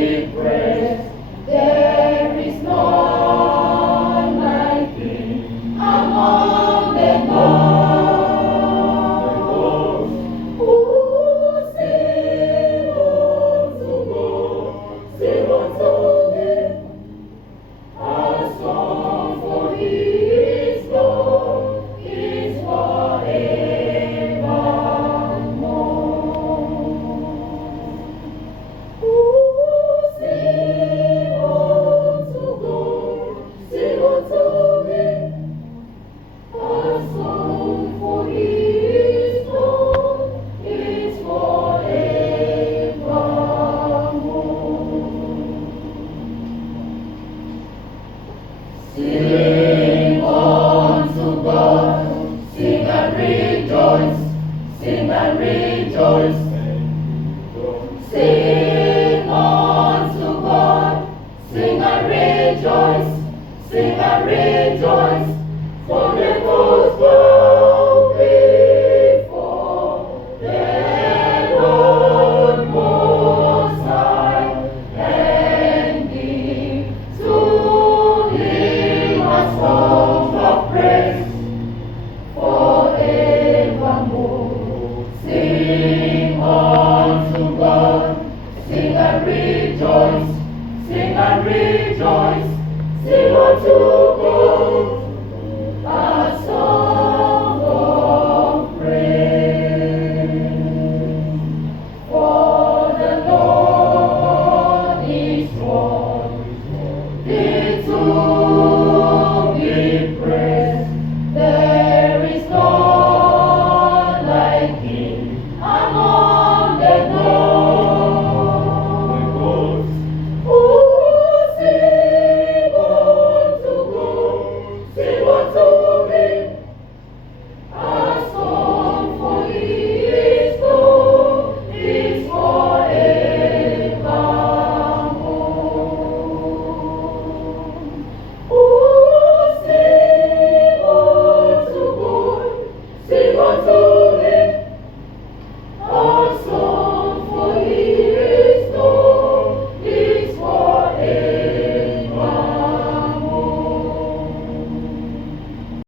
be praised. There is none like Thee among the gods. Who sing unto God, sing unto Him a song, for His love is forevermore. Who sing unto God, sing unto Him a song, for His love is forevermore. Sing unto God, sing and rejoice, sing and rejoice. Sing unto God, sing and rejoice, sing and rejoice. For the foes bow before the Lord Most High, and give to Him a song of praise forevermore. Sing unto God, sing and rejoice, sing and rejoice. Sing unto God,